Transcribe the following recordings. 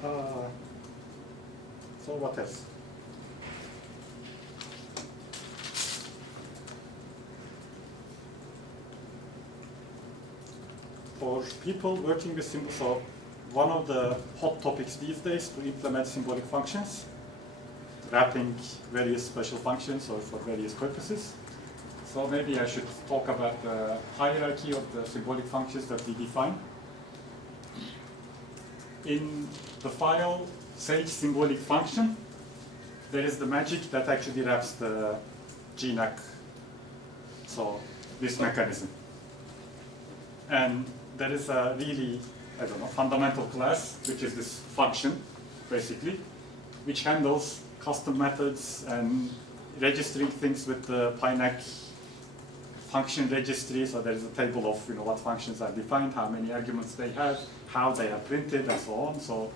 So what else? For people working with symbols, so one of the hot topics these days to implement symbolic functions, wrapping various special functions or for various purposes. So maybe I should talk about the hierarchy of the symbolic functions that we define. In the file Sage symbolic function, there is the magic that actually wraps the GNAC, so this mechanism. And there is a really, I don't know, fundamental class, which is this function, basically, which handles custom methods and registering things with the PyNAC function registry. So there is a table of what functions are defined, how many arguments they have, how they are printed, and so on. So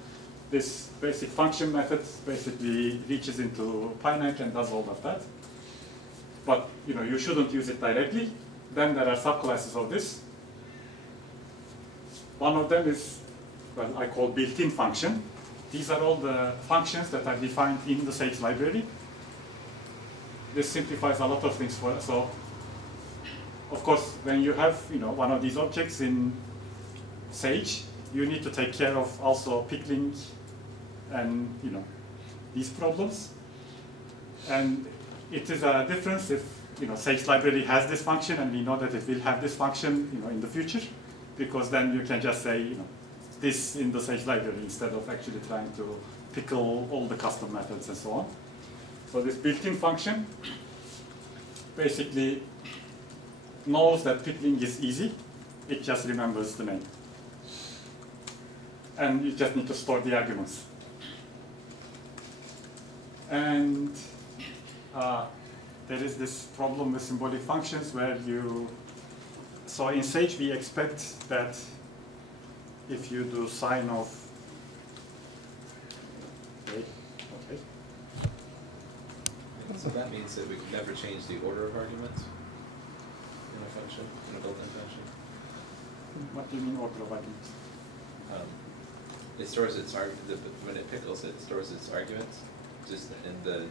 this basic function method basically reaches into PyNAC and does all of that. But you shouldn't use it directly. Then there are subclasses of this. One of them is, well, I call built-in function. These are all the functions that are defined in the Sage library. This simplifies a lot of things for us. So, of course, when you have one of these objects in Sage, you need to take care of also pickling and these problems. And it is a difference if Sage library has this function and we know that it will have this function in the future, because then you can just say this in the Sage library instead of actually trying to pickle all the custom methods and so on. So this built-in function basically knows that pickling is easy. It just remembers the name. And you just need to store the arguments. And there is this problem with symbolic functions where so in Sage we expect that if you do sign of, okay. So that means that we can never change the order of arguments in a function, in a built-in function. What do you mean order of arguments? It stores its when it pickles, it stores its arguments just in the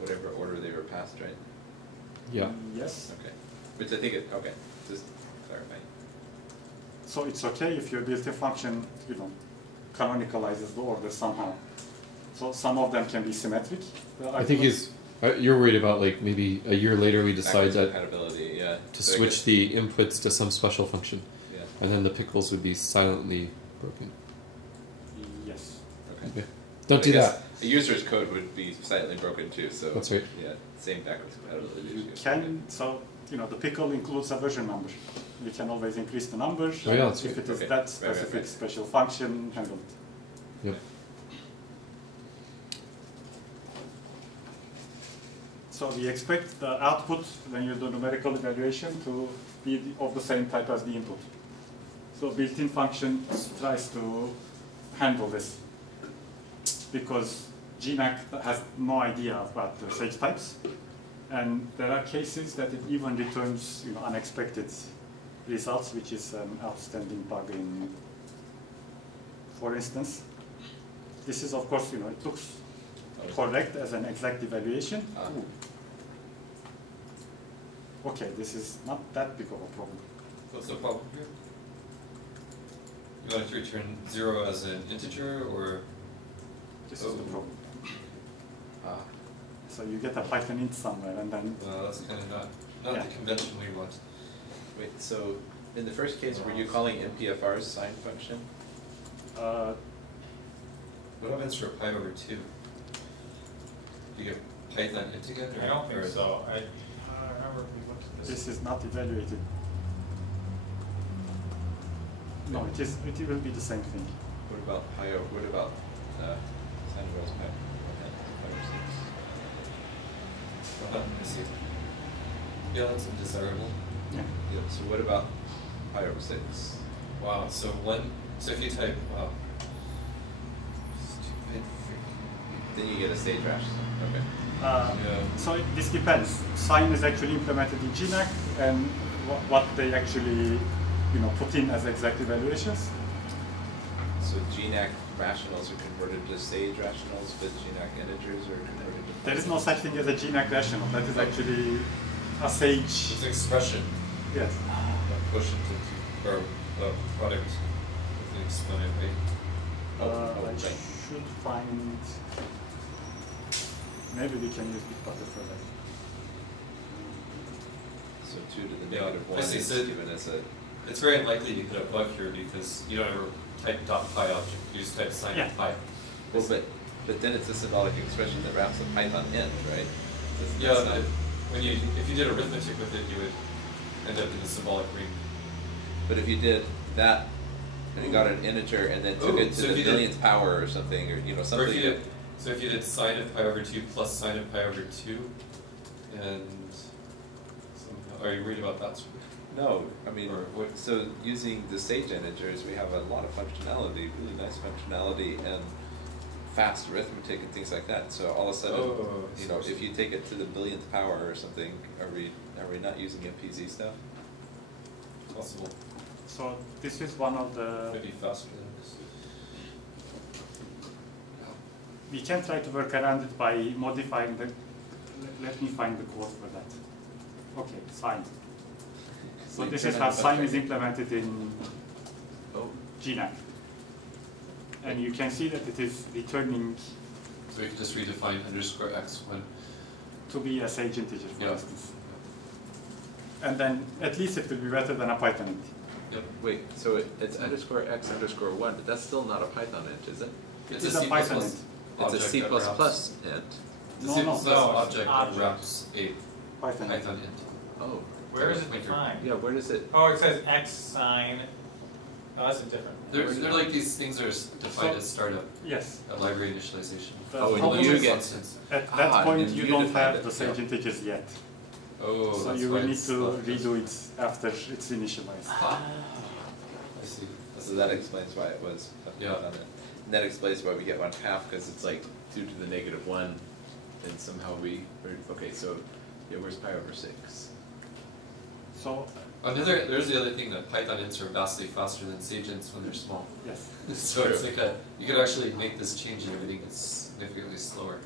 whatever order they were passed, right? Yeah. Yes. Okay. Which I think okay. Just clarifying. So it's okay if your built-in function, canonicalizes the order somehow. So some of them can be symmetric. I think you're worried about like maybe a year later we decide that yeah. to switch the inputs to some special function, yeah. And then the pickles would be silently broken. Yes. Okay. Don't do that. A user's code would be silently broken too. So that's right. Yeah, same backwards compatibility issue. So the pickle includes a version number. We can always increase the number if it is that specific special function handled. Yep. So we expect the output when you do numerical evaluation to be of the same type as the input. So built-in function tries to handle this because GNAC has no idea about the Sage types, and there are cases that it even returns unexpected results, which is an outstanding bug in, for instance, this is of course it looks correct as an exact evaluation. Okay, this is not that big of a problem. What's the problem here? You want it to return 0 as an integer, or? This is the problem. So you get a Python int somewhere, and then... that's kind of not the convention we want. Wait, so in the first case, were you calling MPFR's sign function? What happens for pi over 2? Do you get Python int again? I don't think so. I remember we looked at this. This is not evaluated. No, it will be the same thing. What about pi over? What about sign of pi over 6? I see. Yeah, that's undesirable. Yeah. So what about pi over 6? Wow. So if you type stupid freaking. Then you get a stage rash. Okay. So this depends. Sign is actually implemented in GNAC, and what they actually put in as exact evaluations. So GNAC rationals are converted to sage rationals, but GNAC integers are converted to. There is no such thing as a GNAC rational. That is actually a sage. It's an expression, Yes. a quotient or a product with an exponent, right? I should find. Maybe we can use Bitbucket for that. So 2 to the Yeah, negative 1 I see, is so- given as a. It's very unlikely to hit a bug here because you don't ever type .pi object, you just type sign Yeah. pi. Well, but then it's a symbolic expression that wraps a Python int, right? Yeah, That's not- when if you did arithmetic with it, you would end up in the symbolic ring. But if you did that, and you got an integer and then took Ooh, it so to if the you did- millionth power or something, or you know Or something. if you did, so if you did sine of pi over 2 plus sine of pi over 2, and somehow, are you worried about that? No, I mean, Or what- so using the sage integers, we have a lot of functionality, really nice functionality, and fast arithmetic and things like that. So all of a sudden, Oh, you know, so- if you take it to the billionth power or something, are we not using MPZ stuff? Possible. So this is one of the. Maybe faster than this. We can try to work around it by modifying the. Let me find the code for that. Okay, sign. So this is how sign is implemented in Oh, GNAC. And you can see that it is returning So we can just redefine underscore x1. to be a sage integer, for Yeah. instance. And then at least it will be better than a Python int. Yep. wait, so it's underscore x underscore 1, but that's still not a Python int, is it? It's It's a a C++ Python int. int. It's a Object C++ that wraps- int. The No, C++ no. object that Object. wraps a Python int. Python int. Oh, Where is it Pointer. defined? yeah, where does it? Oh, it says X sign. Oh, that's a different. They're like these things that are defined So- as startup, Yes. library initialization. The Oh, and problem you is get- Instance. at that Ah, point and you you don't defined have it, the sage yeah. integers yet. Oh, So that's you why will need it's to not this. redo it after it's initialized. Ah, I see. So that explains why it was Yeah. on it. And that explains why we get 1/2, because it's like 2 to the negative 1, and somehow okay, so, yeah, where's pi over 6? So, There's the other thing that Python ints are vastly faster than Sage ints when they're small. yes. So it's like you could actually make this change and everything is significantly slower.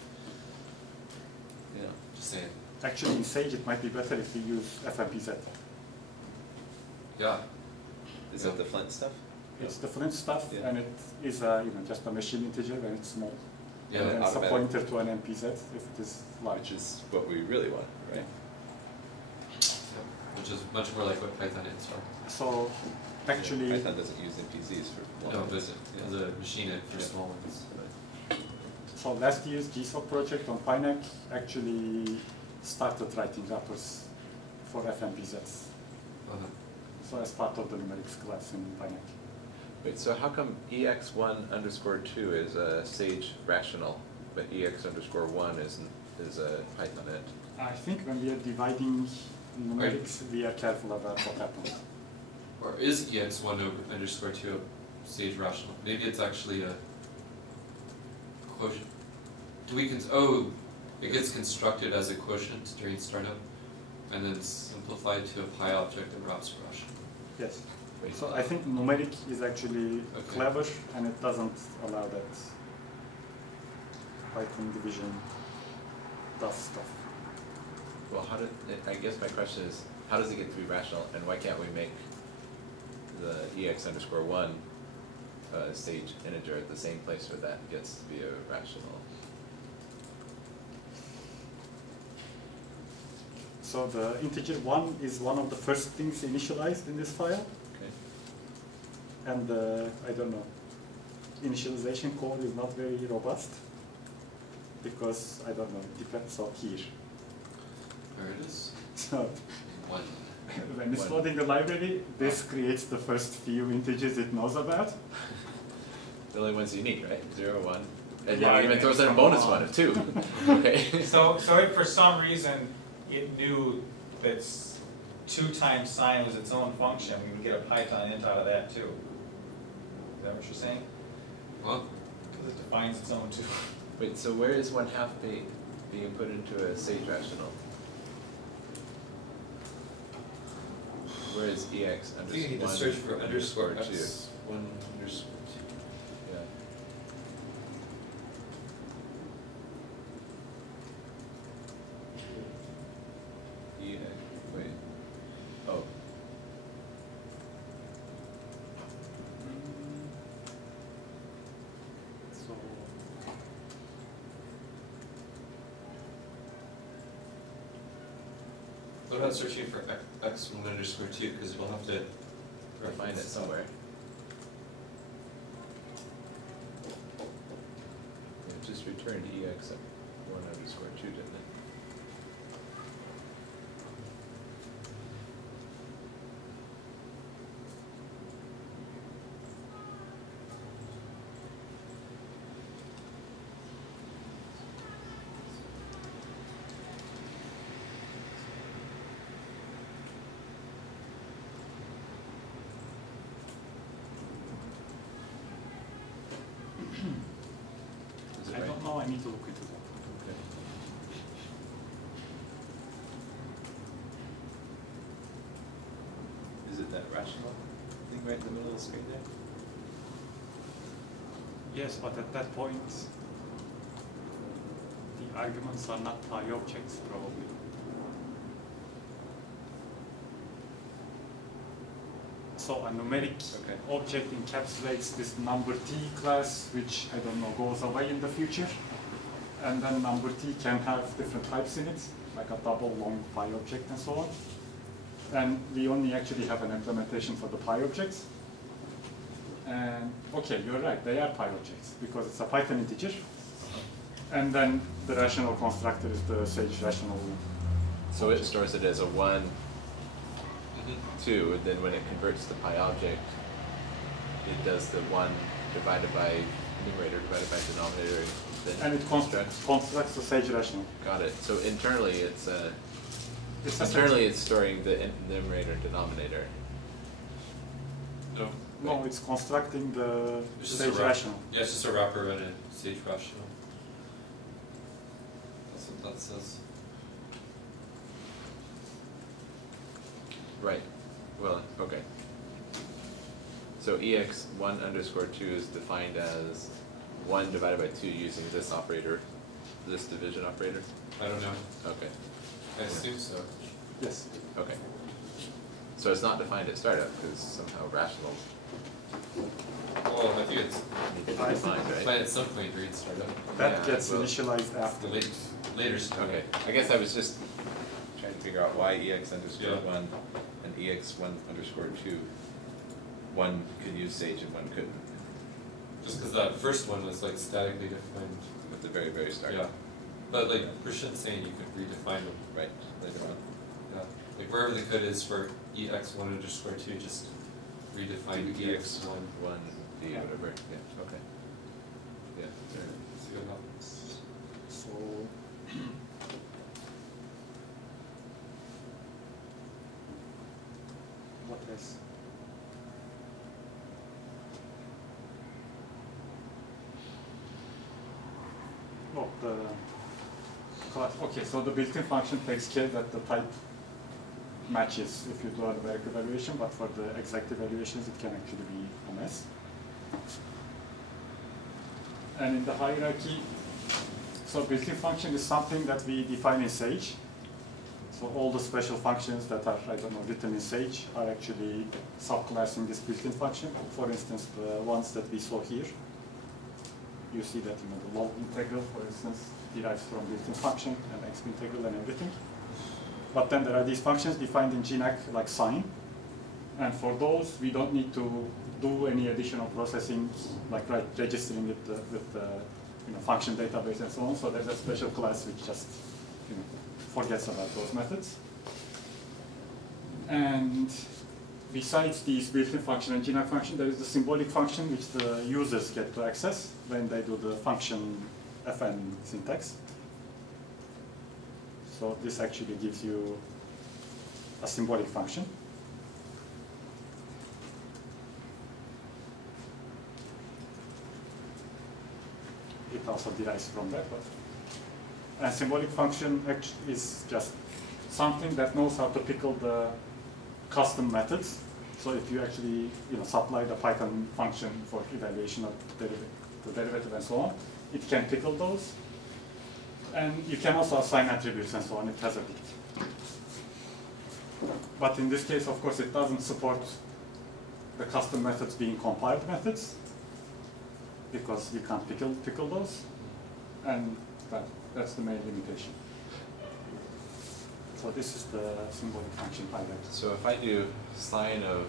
Yeah. Just saying. Actually, in Sage, it might be better if you use FMPZ. Yeah. Is that the Flint stuff? It's the Flint stuff, Yeah. and it is just a machine integer when it's small. Yeah. And then it's a automatic. pointer to an MPZ if it is large. Which is what we really want, right? Which is much more like what Python ints are. So, actually, Python doesn't use MPZs for No, long, but does it? as a machine int for Yeah. small ones. so last year's GSOC project on Pynac actually started writing wrappers for FMPZs. Uh-huh. So as part of the numerics class in Pynac. Wait, so how come EX1 underscore 2 is a Sage rational, but EX underscore 1 is a Python int? I think when we are dividing numerics, we are careful about what happens. Or is EX1 underscore 2 a Sage rational? Maybe it's actually a quotient. It gets constructed as a quotient during startup and then simplified to a pi object that wraps a rational. Yes. Wait, So I think numeric is actually Okay. clever, and it doesn't allow that Python division does stuff. well, I guess my question is, how does it get to be rational, and why can't we make the EX underscore 1 Sage integer at the same place where that gets to be a rational? So the integer 1 is one of the first things initialized in this file, Okay. and I don't know, initialization code is not very robust because I don't know, it depends on here. There it is. So 1. when it's One. loading the library, this creates the first few integers it knows about. The only one's unique, right? 0, 1. And Yeah, it even yeah, throws in a come bonus on. 1 of 2. Okay. So if for some reason it knew that 2 times sine was its own function, we would get a Python int out of that too. Is that what you're saying? Well, Because it defines its own too. Wait, so where is 1/2 being put into a Sage rational? Where is EX I think you need to underscore search for underscore 2? x1 underscore 2. Yeah. What about searching for x1 underscore 2, because we'll have to Find it somewhere. It just returned ex1 underscore 2, didn't it? Is it I right? don't know, I need to look into that. Okay. Is it that rational thing right in the middle of the screen there? Yes, but at that point, the arguments are not pi objects, probably. So a numeric Okay. object encapsulates this number t class, which I don't know, goes away in the future. And then number t can have different types in it, like a double long pi object and so on. And we only actually have an implementation for the pi objects. And okay, you're right, they are pi objects because it's a Python integer. And then the rational constructor is the Sage rational. So it stores it as a 1, 2, and then when it converts the pi object, it does the 1 divided by numerator divided by denominator, then And it constructs the Sage rational. Got it. So internally, it's It's internally it's storing the numerator denominator. No. No, it's constructing the It's just a Sage wrap- rational. Yeah, it's just a wrapper and a Sage rational. That's what that says. Right. Well, okay. So ex1 underscore 2 is defined as 1 divided by 2 using this operator, this division operator? I don't know. Okay. I assume so. Yes. Okay. So it's not defined at startup because somehow rational Well, I think it's needs to be I defined, right? defined at some point during startup. That Yeah, gets well, initialized after. The later startup. Okay. I guess I was just trying to figure out why ex underscore Yeah. 1 and ex1 underscore 2. One could use Sage and one couldn't Just because that first one was like statically defined. at the very, very start. Yeah. But like Christian's saying, you could redefine them. Right, later on. Yeah. Like wherever the code is for ex1 underscore 2, just redefine ex1. 1, D, whatever. Yeah, okay. Yeah, fair enough. See what happens. So what else? Oh, the class. Okay, so the built-in function takes care that the type matches if you do algebraic evaluation, but for the exact evaluations, it can actually be a mess. And in the hierarchy, so built-in function is something that we define in Sage. So all the special functions that are, I don't know, written in Sage are actually subclassing this built-in function. For instance, the ones that we saw here. You see that, you know, the log integral, for instance, derives from built-in function and exp integral and everything. But then there are these functions defined in GNAC like sign. And for those, we don't need to do any additional processing, like registering it with the function database and so on. So there's a special class which just forgets about those methods. And besides these built-in function and GNAC function, there is the symbolic function which the users get to access when they do the function fn syntax. So this actually gives you a symbolic function. It also derives from that. And symbolic function actually is just something that knows how to pickle the custom methods. So if you actually supply the Python function for evaluation of the derivative and so on, it can pickle those. And you can also assign attributes and so on. It has a bit. But in this case, of course, it doesn't support the custom methods being compiled methods because you can't pickle those. And that's the main limitation. So this is the symbolic function hierarchy. So if I do sine of,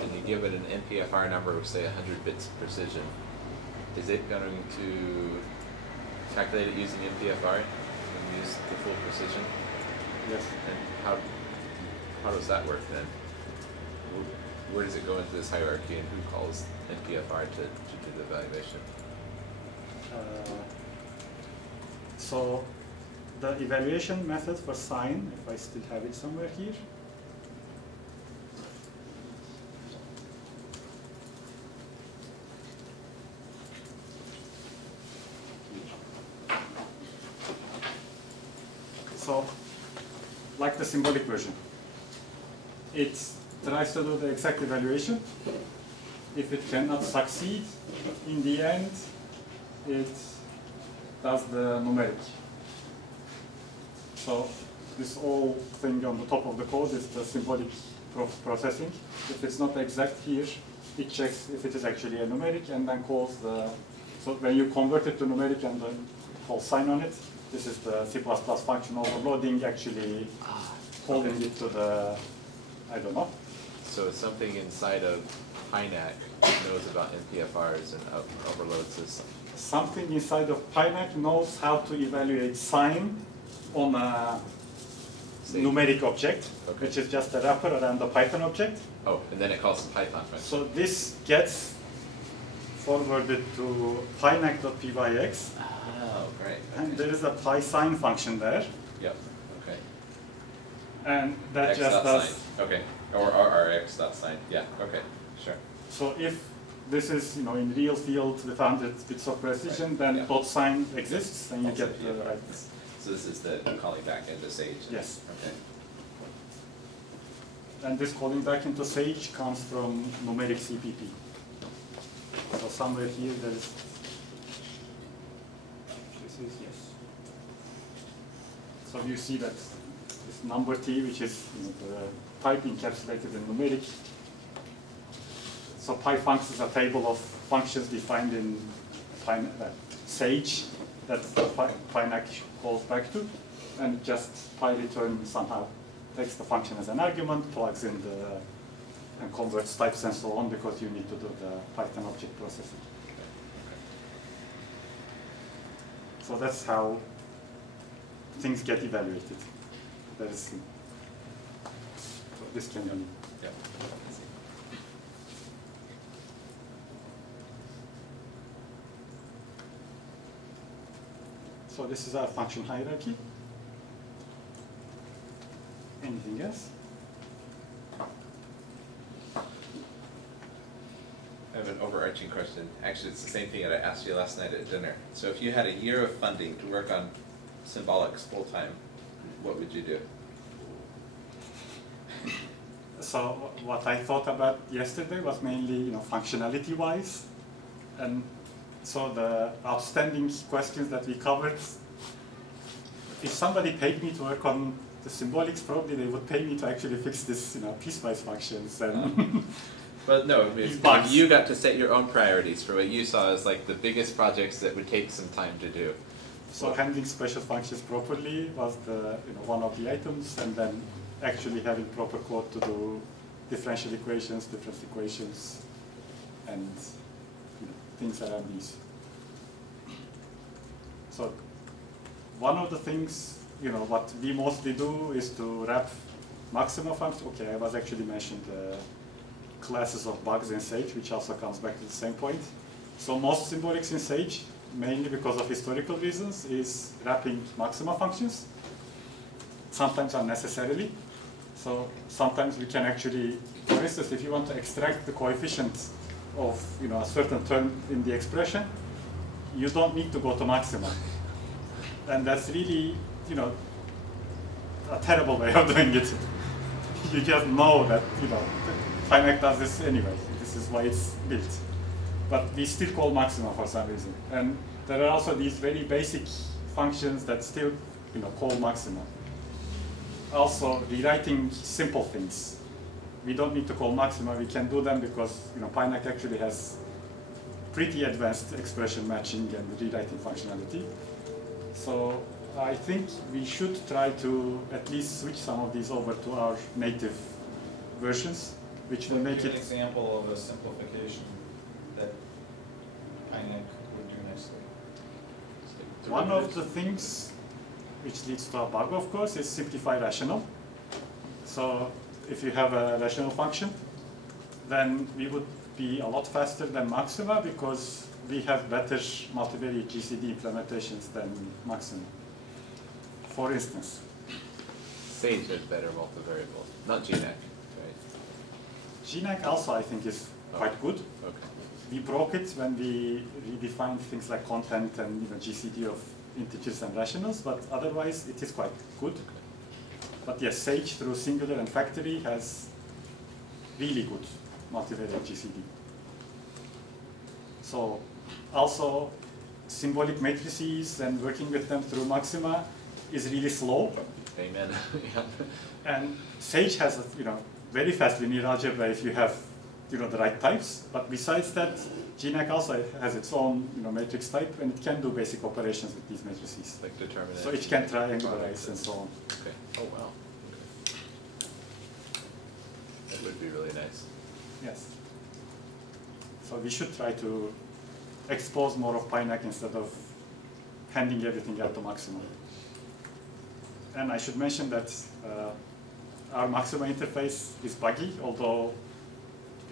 and you give it an NPFR number of say 100 bits precision, is it going to calculate it using NPFR and use the full precision? Yes. And how does that work then? Where does it go into this hierarchy, and who calls NPFR to do the evaluation? So the evaluation method for sine, if I still have it somewhere here. So, like the symbolic version, it tries to do the exact evaluation. If it cannot succeed, in the end, it does the numeric. So this whole thing on the top of the code is the symbolic processing. If it's not exact here, it checks if it is actually a numeric and then calls the, so when you convert it to numeric and then call sine on it, this is the C++ function overloading, actually calling it to the, I don't know. So it's something inside of PyNac knows about NPFRs and overloads this. Something inside of PyNac knows how to evaluate sine on a numeric object, Okay. which is just a wrapper around the Python object. Oh, and then it calls the Python function. So this gets forwarded to pynac.pyx, Oh, great. and there is a PySine function there, Yep. Okay. and that X just dot does. sign. Okay. Or X dot sign. Yeah. Okay. Sure. So if this is, in real field with 100 bits of precision, Right, then yeah. dot sign exists, and you Also, get the yeah. right. So this is the calling back into Sage. Yes. Okay. And this calling back into Sage comes from numeric CPP. So somewhere here there is. This is yes. So you see that this number T, which is the type encapsulated in numeric. So PyFuncs is a table of functions defined in Sage that PyNac calls back to, and just PyReturn somehow takes the function as an argument, plugs in and converts types and so on, because you need to do the Python object processing. So that's how things get evaluated. That is, so this can be. Yep. So this is our function hierarchy. Anything else? I have an overarching question. Actually, it's the same thing that I asked you last night at dinner. So if you had a year of funding to work on symbolics full time, what would you do? So what I thought about yesterday was mainly, functionality-wise, and so the outstanding questions that we covered. If somebody paid me to work on the symbolics, probably they would pay me to actually fix this, piecewise functions and. But no, These if bugs. you got to set your own priorities for what you saw as like the biggest projects that would take some time to do. So handling special functions properly was the one of the items, and then actually having proper code to do differential equations, difference equations, and things around these. So one of the things what we mostly do is to wrap maxima functions. Okay, I was actually mentioned classes of bugs in Sage, which also comes back to the same point. So most symbolics in Sage, mainly because of historical reasons, is wrapping maxima functions, sometimes unnecessarily. So sometimes we can actually, for instance, if you want to extract the coefficient of a certain term in the expression, you don't need to go to maxima. And that's really a terrible way of doing it. You just know that PyNac does this anyway. This is why it's built. But we still call maxima for some reason. And there are also these very basic functions that still call maxima. Also, rewriting simple things. We don't need to call maxima. We can do them because PyNac actually has pretty advanced expression matching and rewriting functionality. So I think we should try to at least switch some of these over to our native versions, which will make Give an it. example of a simplification that INEC would do nicely. One of the things which leads to a bug, of course, is simplify rational. So if you have a rational function, then we would be a lot faster than Maxima because we have better multivariate GCD implementations than Maxima. For instance, Sage has better multivariable, not GNAC, right? GNAC also I think is quite good. Okay. We broke it when we redefined things like content and GCD of integers and rationals, but otherwise it is quite good. But yes, Sage through singular and factory has really good multivariate GCD. So also symbolic matrices and working with them through Maxima is really slow. Amen. Yeah. And Sage has very fast linear algebra if you have the right types. But besides that, GNAC also has its own matrix type, and it can do basic operations with these matrices. Like determinant. So it can triangularize and so on. Okay. Oh wow. Okay. That would be really nice. Yes. So we should try to expose more of PyNAC instead of handing everything out to Maxima. And I should mention that our Maxima interface is buggy, although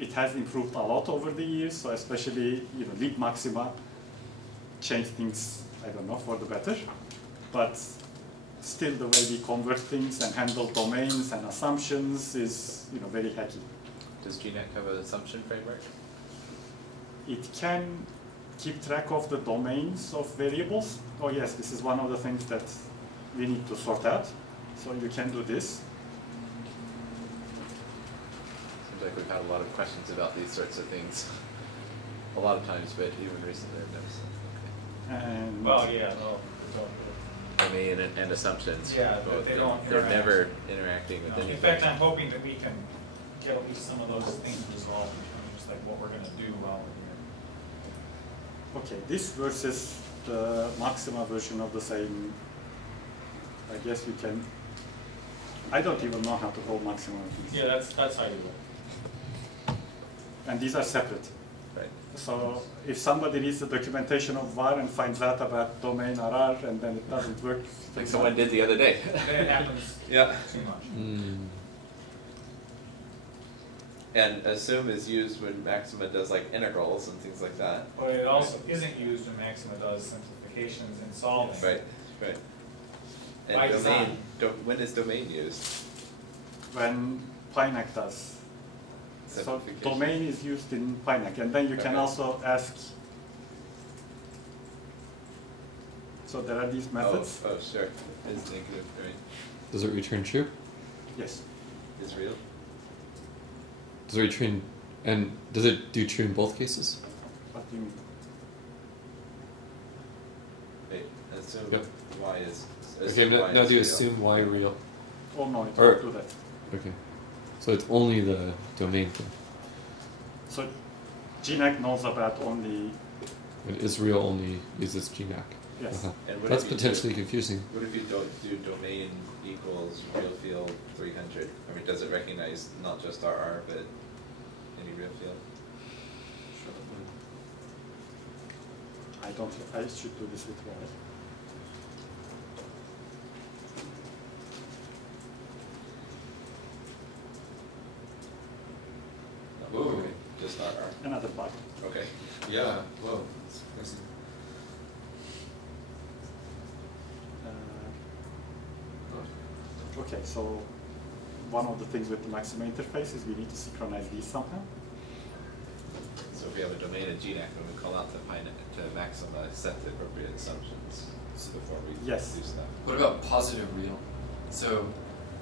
it has improved a lot over the years. So especially Leap Maxima changed things, I don't know, for the better. But still, the way we convert things and handle domains and assumptions is very hacky. Does GNAC have an assumption framework? It can keep track of the domains of variables. Oh yes, this is one of the things that we need to sort out. So you can do this. Seems like we've had a lot of questions about these sorts of things. A lot of times, but even recently I've noticed. And Well, yeah, no, Domain and assumptions. Yeah, but both. they don't They're interact. never interacting with no. anything. In fact, I'm hoping that we can get at least some of those things resolved in terms of like what we're gonna do while we're here. okay, this versus the Maxima version of the same. I guess we can. I don't even know how to call Maxima. Yeah, that's how you do it. And these are separate. Right. So if somebody reads the documentation of var and finds out about domain RR and then it doesn't work. Like someone did the other day. That happens Yeah. too much. And assume is used when Maxima does like integrals and things like that. But it also isn't used when Maxima does simplifications and solving. Right, right. And By domain, design. when is domain used? When PyNAC does. So Simplification. domain is used in PyNAC, and then you can Okay. also ask. So there are these methods. Oh, sure. Is negative, right? Does it return true? Yes. Is real? Does it return, and does it do true in both cases? What do you mean? Wait, assume Yep. y is. Okay, assume now, y now is do you real. assume y real? Oh no, it Or- won't do that. Okay. So it's only the domain thing. So GNAC knows about only. And Israel only uses GNAC. Yes. And what That's if you potentially confusing. What if you don't do domain equals real field 300? I mean, does it recognize not just RR, but any real field? I don't. I should do this with y. No, Whoa. okay, just RR. Another bug. Okay. Yeah, whoa, that's crazy. Okay, so one of the things with the Maxima interface is we need to synchronize these somehow. So if we have a domain in GNAC, when we call out to Maxima, set the appropriate assumptions before we Yes. do stuff. What about positive real? So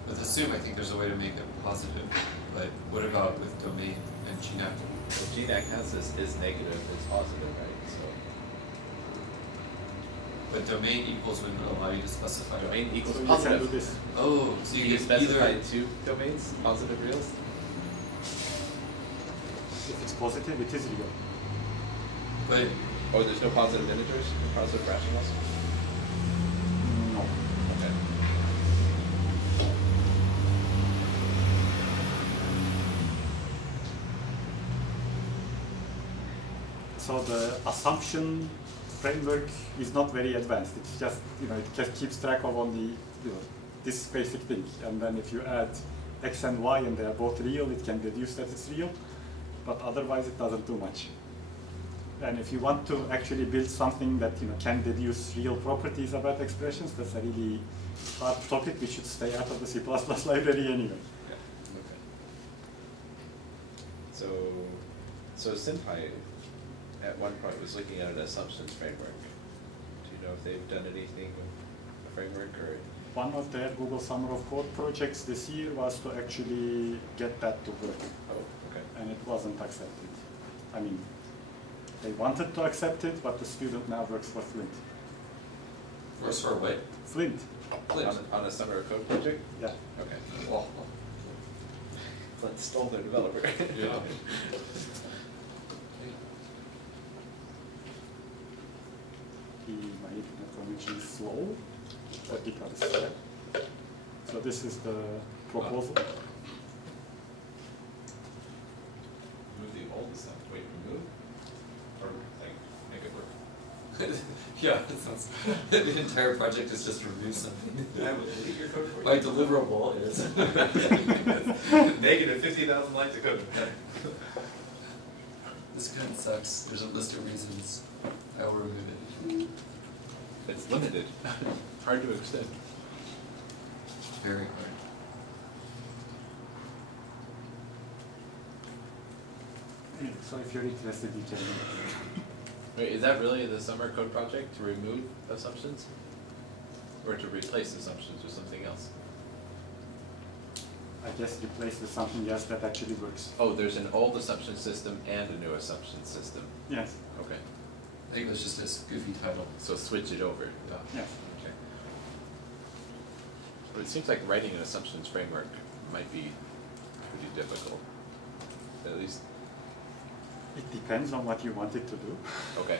with assume, I think there's a way to make it positive, but what about with domain and GNAC? Well, GNAC has this is negative, it's positive, right? So But domain equals wouldn't allow you to specify. domain So equals you can do positive. this. Oh, so You you can can specify either. two domains, positive reals. If it's positive, it is real. But Or there's no positive integers, positive rationals. No. So the assumption framework is not very advanced. It's just, it just keeps track of only, this basic thing. And then if you add x and y and they are both real, it can deduce that it's real. But otherwise, it doesn't do much. And if you want to actually build something that can deduce real properties about expressions, that's a really hard topic. We should stay out of the C++ library anyway. Yeah. Okay. So SymPy at one point was looking at an assumptions framework. Do you know if they've done anything with the framework or? One of their Google Summer of Code projects this year was to actually get that to work. Oh, okay. And it wasn't accepted. I mean, they wanted to accept it, but the student now works for Flint. Works for what? Flint. Flint. On a Summer of Code project? Yeah. Okay. Oh. Flint stole their developer. Yeah. My internet connection is slow, but because slow. So this is the proposal. Remove the old stuff. Wait, remove? Or like make it work? Yeah, it sounds, the entire project is just remove something. I will delete your code for you. My deliverable is. Negative 50,000 lines of code. This kind of sucks. There's a list of reasons I will remove it. It's limited. Hard to extend. Very hard. So if you're interested, you can. Wait, is that really the Summer Code project, to remove assumptions? Or to replace assumptions with something else? I guess replace with something else that actually works. Oh, there's an old assumption system and a new assumption system. Yes. Okay. I think that's just a goofy title. So switch it over. Yes. Okay. But it seems like writing an assumptions framework might be pretty difficult. At least. It depends on what you want it to do. Okay.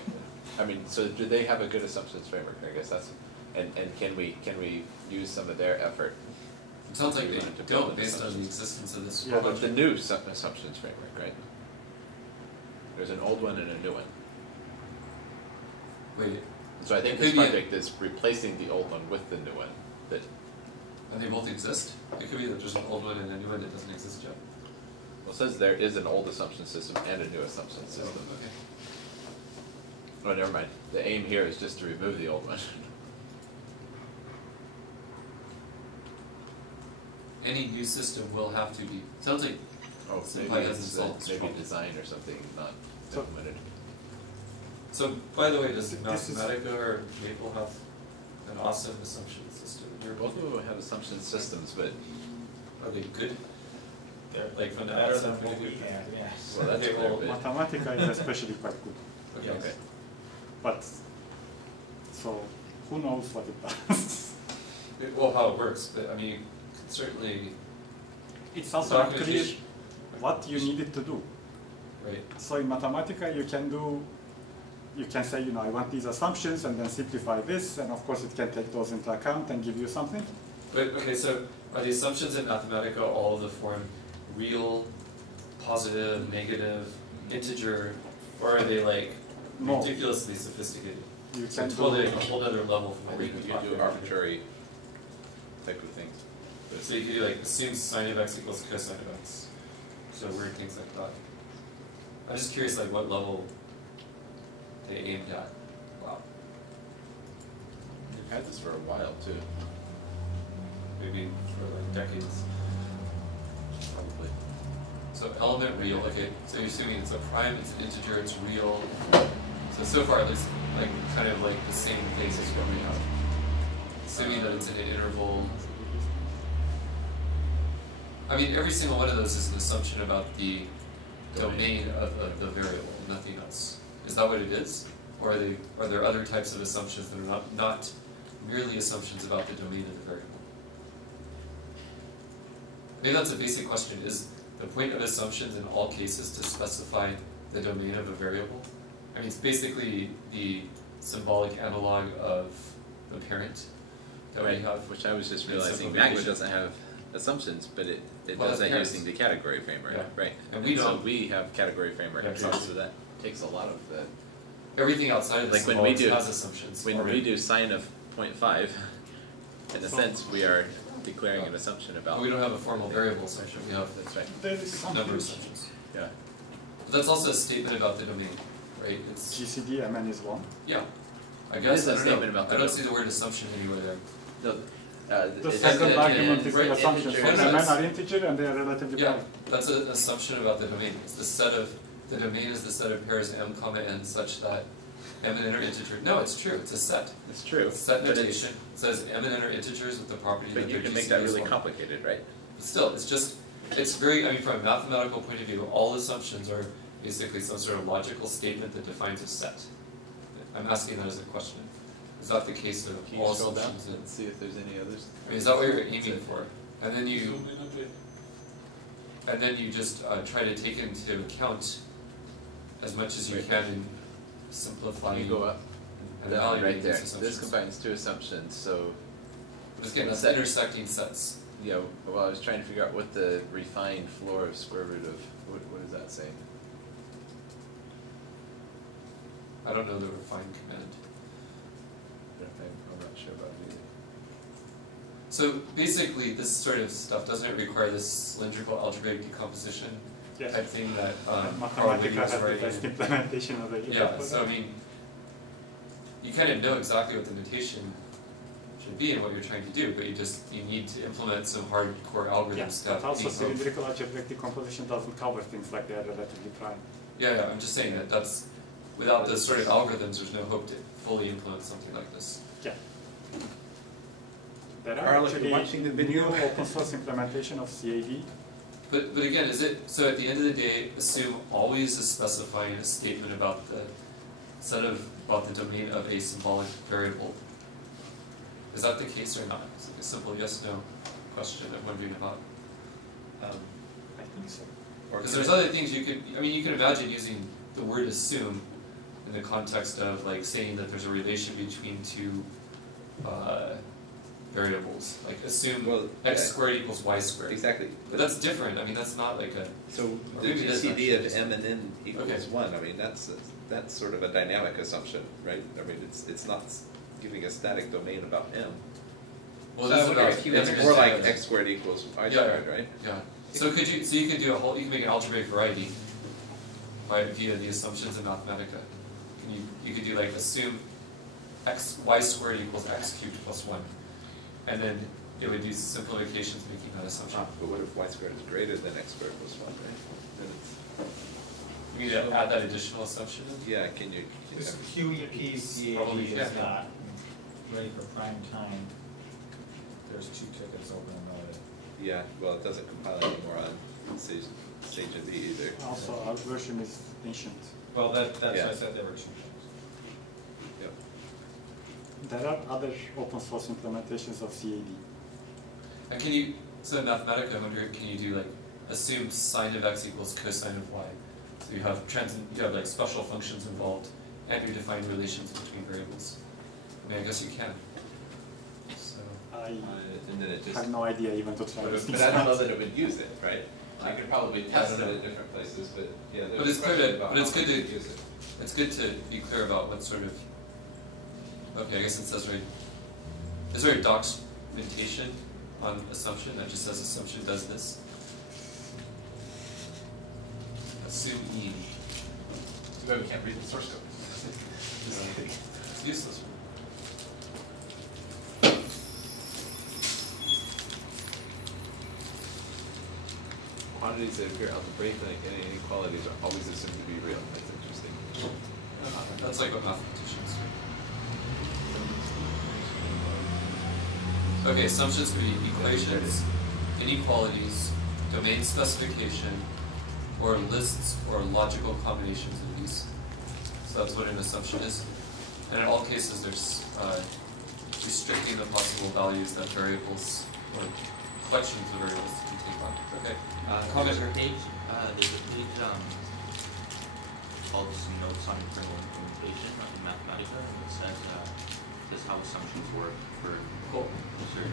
I mean, so do they have a good assumptions framework? I guess that's, and can we use some of their effort? It sounds like We they wanted to build don't an based on the assumptions. existence of this Yeah, Well, project. the new assumptions framework, right? There's an old one and a new one. Wait, So I think It this could be a- project is replacing the old one with the new one. That and they both exist? It could be that there's an old one and a new one that doesn't exist yet. well, it says there is an old assumption system and a new assumption system. Okay. Oh, never mind. The aim here is just to remove the old one. Any new system will have to be, sounds like Oh, Somebody maybe has it's installed this maybe problem. design or something not So- implemented. So, by the way, does This is- Mathematica or Maple have an awesome assumption system in your Both of them have assumption systems, but Are they good? They're Like from the better than outside, what we pretty good. have, yes. well, that's They clear, will- but Mathematica is especially quite good. Okay. okay. But, so, who knows what it does? Well, how it works, but I mean, you can certainly, It's also not clear documentation, what you need it to do. right? So in Mathematica, you can say, I want these assumptions and then simplify this, and of course it can take those into account and give you something. But, okay, so are the assumptions in Mathematica all of the form real, positive, negative, integer, or are they like No. ridiculously sophisticated? You So can totally a do, whole other level from I what we think can you talk do about. arbitrary type of things. So you could do like assume sine of x equals cosine of x. So weird things like that. I'm just curious like what level they aimed at. Wow. We've had this for a while too. Maybe for like decades. Probably. So element real, okay, so you're assuming it's a prime, it's an integer, it's real. So far it looks like kind of like the same case as what we have. Assuming that it's in an interval. I mean, every single one of those is an assumption about the domain of the variable, nothing else. Is that what it is? Or are there other types of assumptions that are not merely assumptions about the domain of the variable? Maybe that's a basic question. Is the point of assumptions in all cases to specify the domain of a variable? I mean, it's basically the symbolic analog of the parent that we have. Which I was just in realizing, simplification. Magma doesn't have assumptions, but it Well, does that's that parents. using the category framework, Yeah. right? And we so don't. we have category framework Yeah, and sure. so that. takes a lot of the, Everything outside of the like when we symbolics do, has assumptions. when we already. do sine of 0.5, in a So- sense, we are declaring an assumption about. But we don't have a formal variable assumption, we have That's right, There is a number of something. assumptions. yeah. But that's also a statement about the domain, right? It's, GCD MN is 1. yeah. I It guess, is a I don't statement know, about I the don't see the word assumption anywhere there. No, The it's second an- argument is right, the assumption. So integer. MN are integer and they are relatively Yeah, prime. that's an assumption about the domain. It's the set of, the domain is the set of pairs m comma n such that m and n are integer. No, it's true, it's a set. It's true. It's set but it's- notation. It says m and n are integers with the property that But you they're can make GCD that is really one. complicated, right? But still, it's just, it's very, I mean, from a mathematical point of view, all assumptions are basically some sort of logical statement that defines a set. I'm asking that as a question. Is that the case of Can you all scroll down assumptions? and see if there's any others? I mean, is that what you're aiming for? And then you, and then you just try to take into account as much as you Right. can in Can simplifying you go up? and That one evaluating right there. these This assumptions. combines two assumptions, so, But again, that's set. intersecting sets. you know, well, I was trying to figure out what the refined floor of square root of, what does that say? I don't know the refined command. I'm not sure about it either. So basically, this sort of stuff, doesn't it require this cylindrical algebraic decomposition Yes. type thing that And Carl Mathematica Williams has the writing? best implementation of the Yeah, so I mean, you kind of know exactly what the notation should be and what you're trying to do, but you need to implement some hardcore algorithms Yes, to but also decompose. cylindrical algebraic decomposition doesn't cover things like they are relatively prime. Yeah, I'm just saying that that's, without this sort of algorithms, there's no hope to fully implement something like this. Yeah. There are Carl, if you're actually watching the video- new open source implementation of CAD. But again, is it, so at the end of the day, assume always is specifying a statement about the set of, about the domain of a symbolic variable. Is that the case or not? It's like a simple yes/no question I'm wondering about. I think so. Because there's other things you could, I mean, you can imagine using the word assume in the context of like saying that there's a relation between two variables. Like assume Well, x yeah. squared equals y squared. Exactly. But that's different. I mean, that's not like a, So Or the maybe it is GCD of actually. m and n equals Okay. 1, I mean, that's sort of a dynamic assumption, right? I mean, it's not giving a static domain about m. well, So I this is wonder about if you m it's and more n like together. x squared equals y Yeah. squared, right? Yeah. So you could do a whole, you can make an algebraic variety via the assumptions in Mathematica. And you could do like assume y squared equals x cubed plus 1. And then it would do simplifications making that assumption. But what if y squared is greater than x squared plus 1, right? Then it's- You need to add that additional assumption in. Yeah, can you? This QEP Probably, CAD yeah. is not ready for prime time. There's 2 tickets open about it. Yeah, well, it doesn't compile anymore on Sage and B either. Also, our version is ancient. Well, that's why Yeah. I said there were 2 things. Yep. There are other open source implementations of CAD. And can you, so in Mathematica, I wonder, can you do like assume sine of x equals cosine of y? So you have like special functions involved, and you define relations between variables. I mean, I guess you can. So, I And then it just. have no idea even to try But, this. but I don't know that it would use it, right? I could probably test it at different places, but yeah, But there's it's a clear question to- about but it's how good much to- you use it. it's good to be clear about what sort of, okay, I guess it says right, is there a documentation on assumption that just says assumption does this? Assume E. Too bad we can't read the source code. It's useless. Quantities that appear algebraically and inequalities are always assumed to be real. That's interesting. That's like what mathematicians do. Okay, assumptions could be equations, inequalities, domain specification, or lists or logical combinations of these. So that's what an assumption is. And in all cases, there's restricting the possible values that variables or collections of variables can take on. Okay. Comment or page, there's a page called some notes on kernel implementation in Mathematica, and it says how assumptions work for Cool. certain.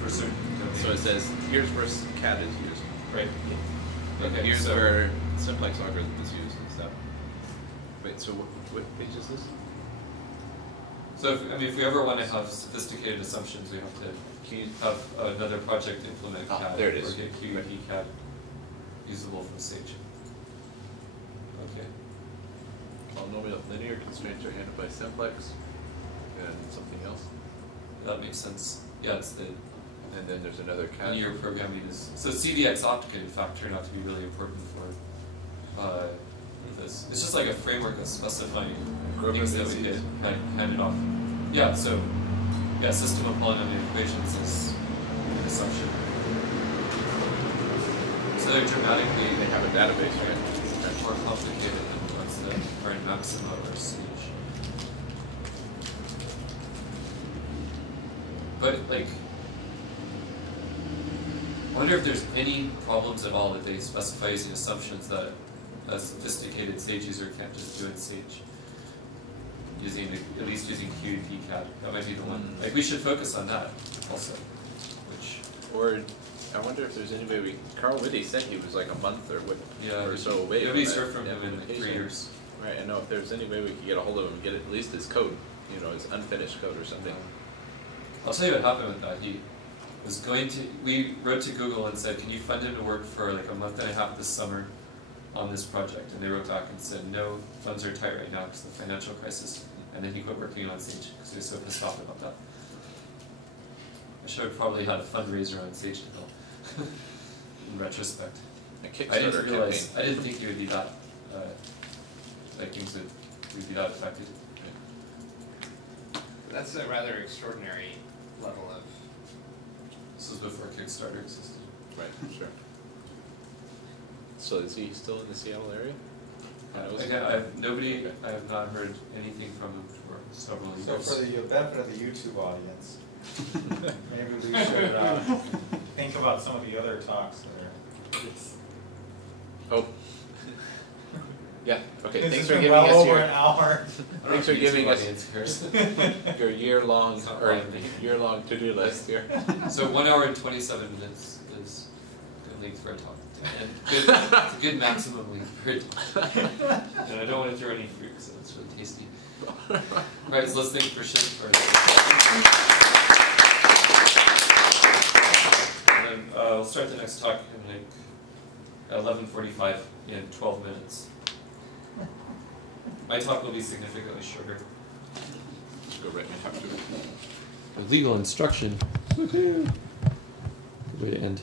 For certain domains. So it says, here's where CAD is used. Right. Okay, Here's so- where simplex algorithm is used and stuff. Wait, so what page is this? So if we ever want to have sophisticated assumptions, we have to Can you, have another project implement Ah, CAD there it is. or get QEP CAD usable from Sage. Okay. polynomial linear constraints are handled by simplex and something else. That makes sense. Yeah, it's the And then there's another CAD. linear programming is so CDX opt could in fact turn out to be really important for this. It's just like a framework of specifying things that we could hand it off. Yeah, so yeah, system of polynomial equations is an assumption. So they're dramatically They have a database, right? more complicated than what's the current maxima or Sage. But like, I wonder if there's any problems at all that they specify using assumptions that a sophisticated Sage user can't just do in Sage. At least using QEP CAD. That might be the one. Like we should focus on that also. Which Or I wonder if there's any way we. Carl Whitty said he was like a month or or so away. nobody's from heard from him in like 3 implementation. years. Right, I know if there's any way we could get a hold of him and get at least his code, you know, his unfinished code or something. I'll tell you what happened with that. He was going to. We wrote to Google and said, "Can you fund him to work for like a month and a half this summer on this project?" And they wrote back and said, "No, funds are tight right now because of the financial crisis." And then he quit working on Sage because he was so pissed off about that. I should have probably had a fundraiser on Sage Develop. In retrospect, A I Kickstarter didn't realize. campaign. I didn't think he would be that. Like things would be that affected. That's a rather extraordinary level of. This was before Kickstarter existed. Right, sure. So is he still in the Seattle area? Again, I have not heard anything from him for several years. So for the benefit of the YouTube audience, maybe we should think about some of the other talks that are. Oh. Yeah, okay, This thanks has for been giving well us over your, an hour. I don't know thanks for if the giving YouTube us audience cares. your year-long, It's not or relevant. year-long to-do list here. So 1 hour and 27 minutes is good length for a talk. And good, it's a good maximum length for a talk. And I don't want to throw any fruit because it's really tasty. Alright, so let's thank Burcin first. And then we'll start the next talk in like at 11:45 in 12 minutes. My talk will be significantly shorter. Just go right and talk to it. Legal instruction. Woohoo! Good way to end.